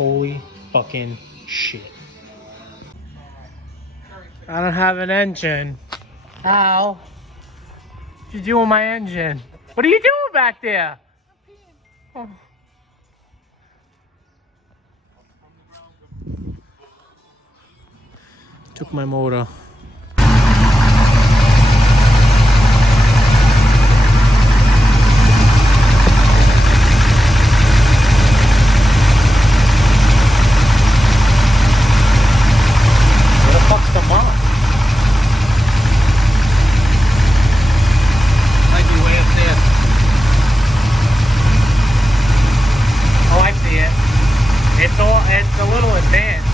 Holy fucking shit. I don't have an engine. Al, what you doing with my engine? What are you doing back there? Oh. Took my motor. Where the fuck's the mom? Might be way up there. Oh, I see it. It's a little advanced.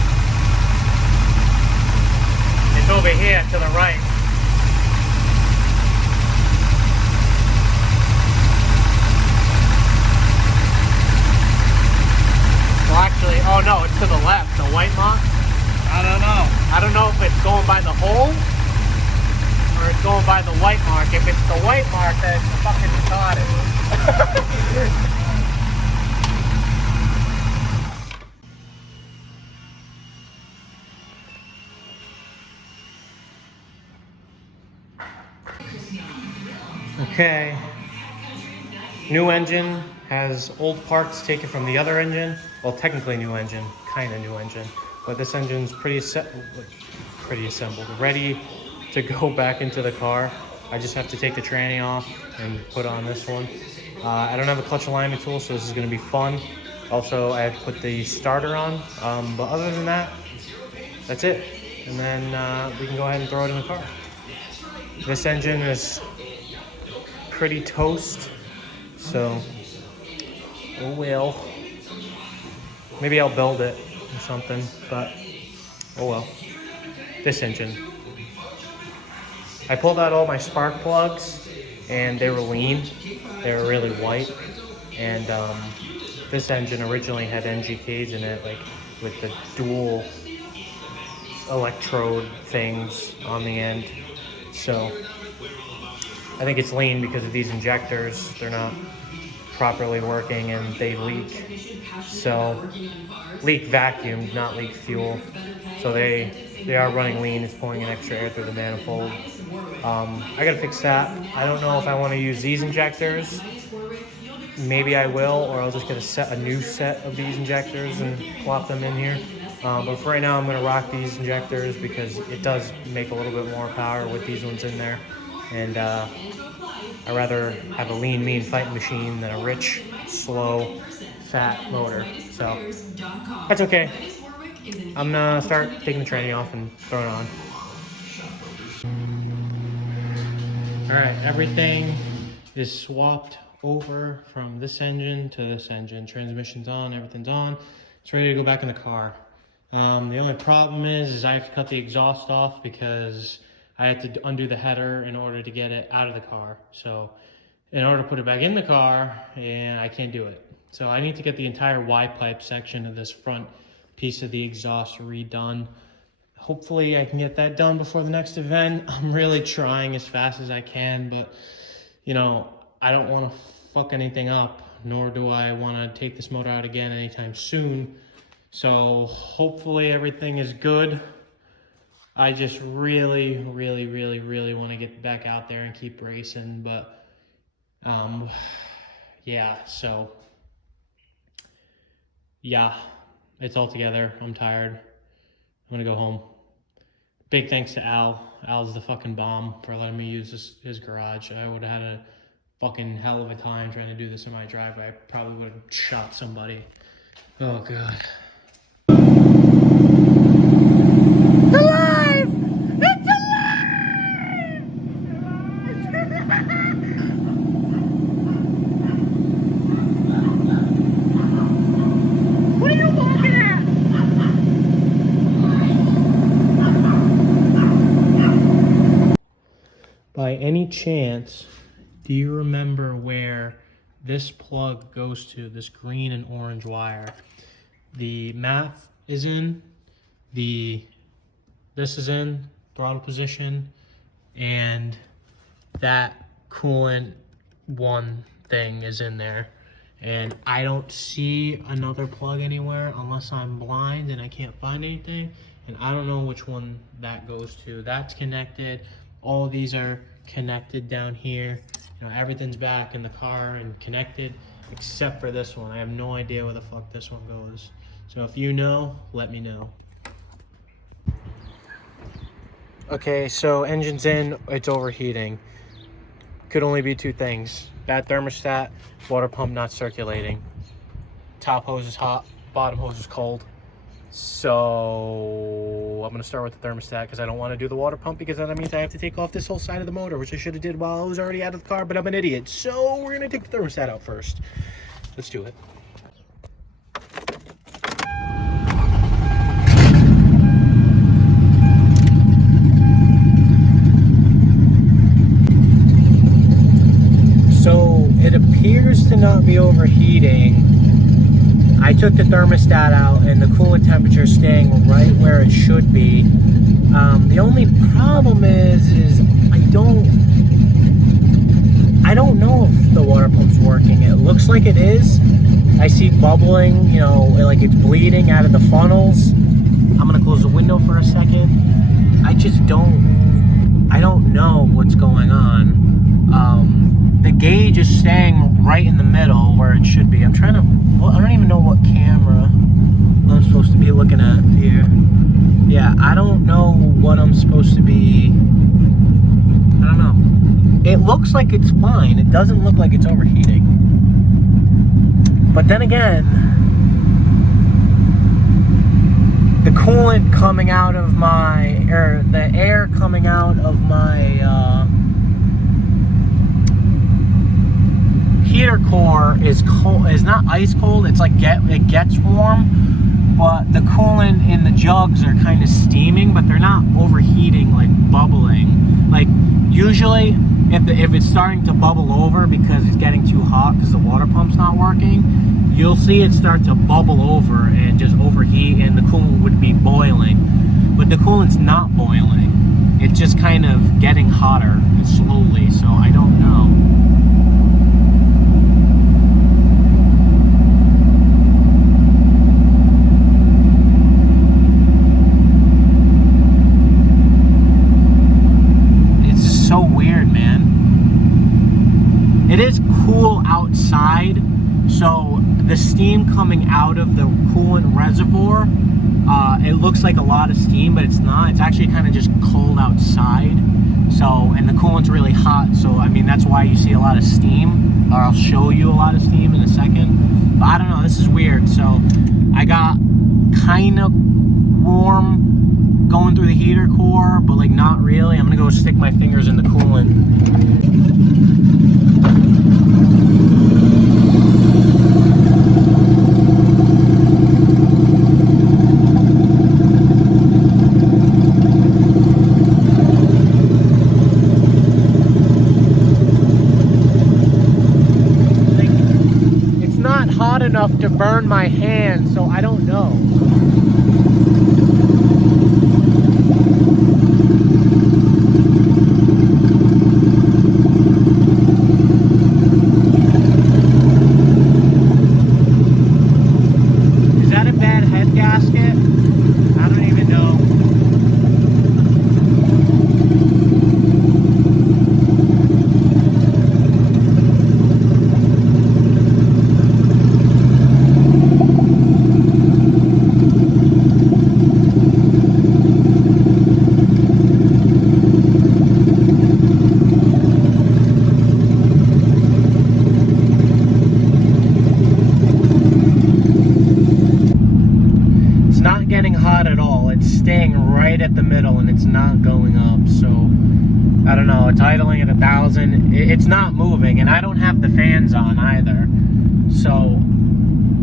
It's over here to the right. Well, actually, oh no, it's to the left. The white mark. I don't know. I don't know if it's going by the hole or it's going by the white mark. If it's the white mark, then it's fucking retarded. Okay. New engine has old parts taken from the other engine. Well, technically new engine, kind of new engine, but this engine's pretty assembled, ready to go back into the car. I just have to take the tranny off and put on this one. I don't have a clutch alignment tool, so this is going to be fun. Also, I have to put the starter on, but other than that, that's it. And then we can go ahead and throw it in the car. This engine is pretty toast, so oh well. Maybe I'll build it or something, but oh well. This engine. I pulled out all my spark plugs and they were lean. They were really white. And this engine originally had NGKs in it, like with the dual electrode things on the end. So I think it's lean because of these injectors. They're not properly working and they leak. So leak vacuum, not leak fuel. So they are running lean. It's pulling in extra air through the manifold. I gotta fix that. I don't know if I want to use these injectors. Maybe I will, or I'll just get a new set of these injectors and plop them in here. But for right now, I'm gonna rock these injectors because it does make a little bit more power with these ones in there. And I'd rather have a lean, mean fighting machine than a rich, slow, fat motor. So that's okay. I'm gonna start taking the tranny off and throwing it on. Alright, everything is swapped over from this engine to this engine. Transmission's on, everything's on. It's ready to go back in the car. The only problem is I have to cut the exhaust off because I had to undo the header in order to get it out of the car. So in order to put it back in the car, and I can't do it. So I need to get the entire Y-pipe section of this front piece of the exhaust redone. Hopefully I can get that done before the next event. I'm really trying as fast as I can, but you know, I don't want to fuck anything up, nor do I want to take this motor out again anytime soon. So hopefully everything is good. I just really want to get back out there and keep racing, but yeah, so yeah, it's all together. I'm tired. I'm gonna go home. Big thanks to Al. Al's the fucking bomb for letting me use his garage. I would have had a fucking hell of a time trying to do this in my driveway. I probably would have shot somebody. Oh god. It's alive! It's alive! What are you walking at? By any chance, do you remember where this plug goes to, this green and orange wire? The math is in, this is in throttle position, and that coolant one thing is in there. And I don't see another plug anywhere unless I'm blind and I can't find anything. And I don't know which one that goes to. That's connected. All these are connected down here. You know, everything's back in the car and connected except for this one. I have no idea where the fuck this one goes. So if you know, let me know. Okay, so engine's in, it's overheating. Could only be two things. Bad thermostat, water pump not circulating. Top hose is hot, bottom hose is cold. So I'm gonna start with the thermostat because I don't want to do the water pump, because that means I have to take off this whole side of the motor, which I should have did while I was already out of the car, but I'm an idiot. So we're gonna take the thermostat out first. Let's do it. So it appears to not be overheating. I took the thermostat out and the coolant temperature is staying right where it should be. The only problem is I don't know if the water pump's working. It looks like it is. I see bubbling, you know, like it's bleeding out of the funnels. I'm gonna close the window for a second. I don't know what's going on. The gauge is staying right in the middle where it should be. I don't even know what camera I'm supposed to be looking at here. Yeah, I don't know what I'm supposed to be. I don't know. It looks like it's fine. It doesn't look like it's overheating. But then again, the coolant coming out of the air coming out of my heater core is cold. Is not ice cold. It's like it gets warm, but the coolant in the jugs are kind of steaming, but they're not overheating, like bubbling. Like usually, if it's starting to bubble over because it's getting too hot because the water pump's not working, you'll see it start to bubble over and just overheat, and the coolant would be boiling. But the coolant's not boiling. It's just kind of getting hotter slowly. So I don't know. So weird, man. It is cool outside, so the steam coming out of the coolant reservoir, it looks like a lot of steam, but it's not. It's actually kind of just cold outside. So, and the coolant's really hot, so I mean that's why you see a lot of steam, or I'll show you a lot of steam in a second. But I don't know, this is weird. So I got kind of warm going through the heater core, but like not really. I'm gonna go stick my fingers in the coolant. Like, it's not hot enough to burn my hand, so I don't know. At the middle, and it's not going up. So I don't know, it's idling at 1,000. It's not moving, and I don't have the fans on either. So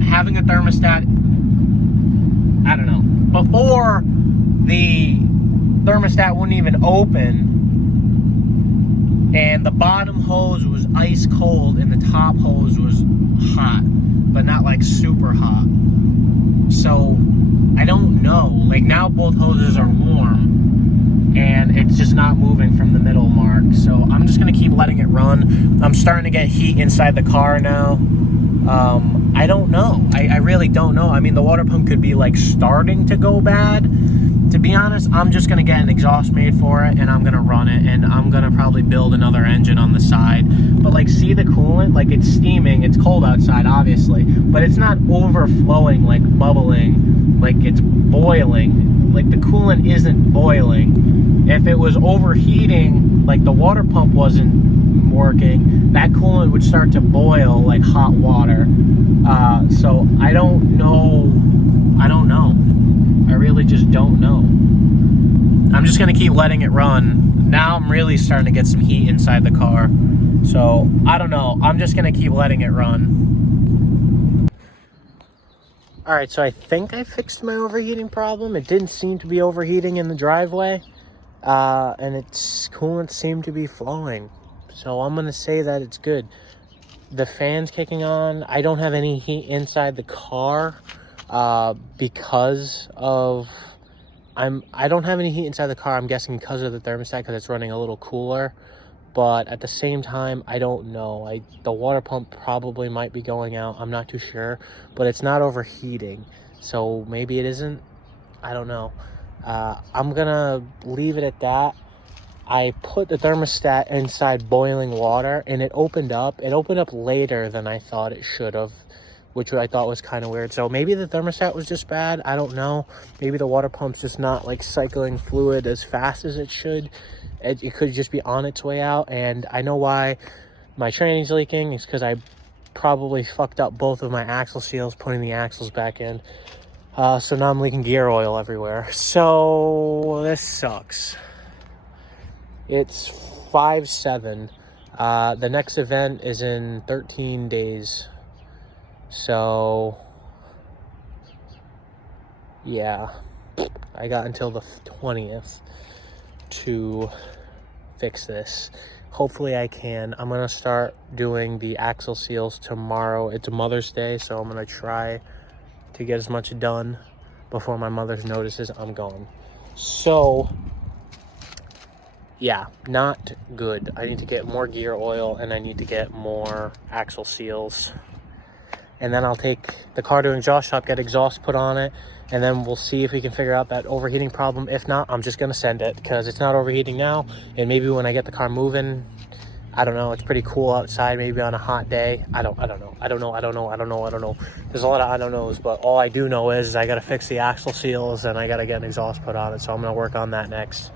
having a thermostat, I don't know, before the thermostat wouldn't even open, and the bottom hose was ice cold and the top hose was hot, but not like super hot. So I don't know, like now both hoses are warm and it's just not moving from the middle mark. So I'm just gonna keep letting it run. I'm starting to get heat inside the car now. I don't know. I really don't know. I mean, the water pump could be like starting to go bad. To be honest, I'm just gonna get an exhaust made for it and I'm gonna run it, and I'm gonna probably build another engine on the side. But like, see the coolant, like it's steaming, it's cold outside obviously, but it's not overflowing, like bubbling, like it's boiling. Like the coolant isn't boiling. If it was overheating, like the water pump wasn't working, that coolant would start to boil like hot water. So I don't know. I really just don't know. I'm just gonna keep letting it run. Now I'm really starting to get some heat inside the car. So I don't know. I'm just gonna keep letting it run. All right, so I think I fixed my overheating problem. It didn't seem to be overheating in the driveway. And its coolant seemed to be flowing. So I'm gonna say that it's good. The fan's kicking on. I don't have any heat inside the car because of I don't have any heat inside the car. I'm guessing because of the thermostat, because it's running a little cooler. But at the same time, I don't know. The water pump probably might be going out. I'm not too sure, but it's not overheating. So maybe it isn't. I don't know. I'm gonna leave it at that. I put the thermostat inside boiling water and it opened up. It opened up later than I thought it should have, which I thought was kind of weird. So maybe the thermostat was just bad. I don't know. Maybe the water pump's just not like cycling fluid as fast as it should. It could just be on its way out. And I know why my training's leaking. It's because I probably fucked up both of my axle seals putting the axles back in. So now I'm leaking gear oil everywhere. So this sucks. It's 5/7. The next event is in 13 days. So, yeah. I got until the 20th to fix this. Hopefully I can. I'm going to start doing the axle seals tomorrow. It's Mother's Day, so I'm going to try to get as much done before my mother notices I'm gone. So, yeah, not good. I need to get more gear oil and I need to get more axle seals. And then I'll take the car to an exhaust shop, get exhaust put on it, and then we'll see if we can figure out that overheating problem. If not, I'm just gonna send it because it's not overheating now. And maybe when I get the car moving, I don't know, it's pretty cool outside, maybe on a hot day. I don't know. There's a lot of I don't knows, but all I do know is I gotta fix the axle seals and I gotta get an exhaust put on it. So I'm gonna work on that next.